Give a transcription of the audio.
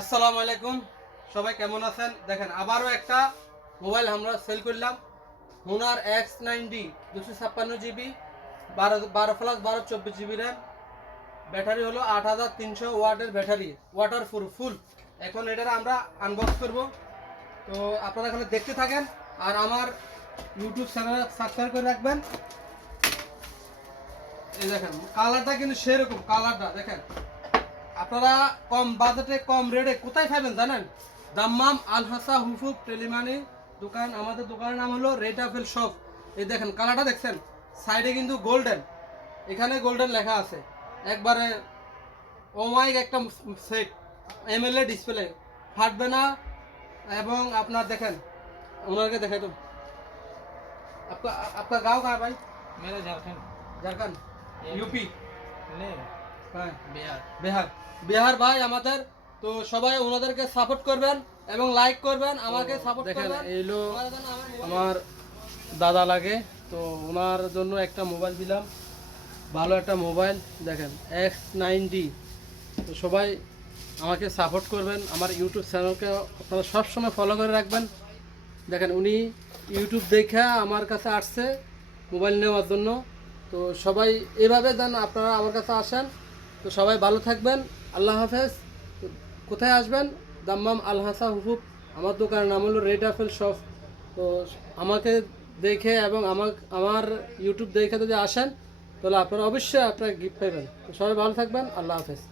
আসসালামু আলাইকুম, সবাই কেমন আছেন? দেখেন আবারও একটা মোবাইল আমরা সেল করলাম। হুনার X90 256 GB, 12+12 24 GB RAM, battery হলো 8300 ওয়াটের ব্যাটারি, ওয়াটার ফুল। এখন এটার আমরা আনবক্স করব। তো আপনারা এখানে দেখতে থাকেন আর আমার ইউটিউব চ্যানেল সাবস্ক্রাইব করে রাখবেন। এই দেখেন কালারটা কিন্তু সেরকম, কালারটা দেখেন। আপনারা কম বাজেটে কম রেটে কোথায় পাবেন জানেন? দাম্মাম আল হাসা হুফুফ টেলিমানি দোকান। আমাদের দোকানের নাম হলো রেড আপেল শপ। এই দেখেন কালারটা দেখছেন, সাইডে কিন্তু গোল্ডেন, এখানে গোল্ডেন লেখা আছে একবারে ওমাইক একটা সেট, এমএলএ ডিসপ্লে, ফাটবে না। এবং আপনার দেখেন, ওনাকে দেখাই তো। आपका आपका गांव कहाँ है भाई? मेरा झारखंड झारखंड, यूपी? नहीं হ্যাঁ, बिहार। বিহার। বিহার ভাই আমাদের, তো সবাই ওনাদেরকে সাপোর্ট করবেন এবং লাইক করবেন, আমাকে সাপোর্ট করবেন। এইলো আমার দাদা লাগে, তো ওনার জন্য একটা মোবাইল দিলাম, ভালো একটা মোবাইল। দেখেন X90। তো সবাই আমাকে সাপোর্ট করবেন, আমার ইউটিউব চ্যানেলকে আপনারা সবসময় ফলো করে রাখবেন। দেখেন উনি ইউটিউব দেখে আমার কাছে আসছে মোবাইল নেওয়ার জন্য। তো সবাই এভাবে দেন, আপনারা আমার কাছে আসেন। তো সবাই ভালো থাকবেন, আল্লাহ হাফেজ। তো কোথায় আসবেন? দাম্মাম আল হাসা হুফুফ, আমার দোকানের নাম হলো রেড আপেল শপ। তো আমাকে দেখে এবং আমার ইউটিউব দেখে যদি আসেন তাহলে আপনারা অবশ্যই আপনারা গিফট পাবেন। তো সবাই ভালো থাকবেন, আল্লাহ হাফেজ।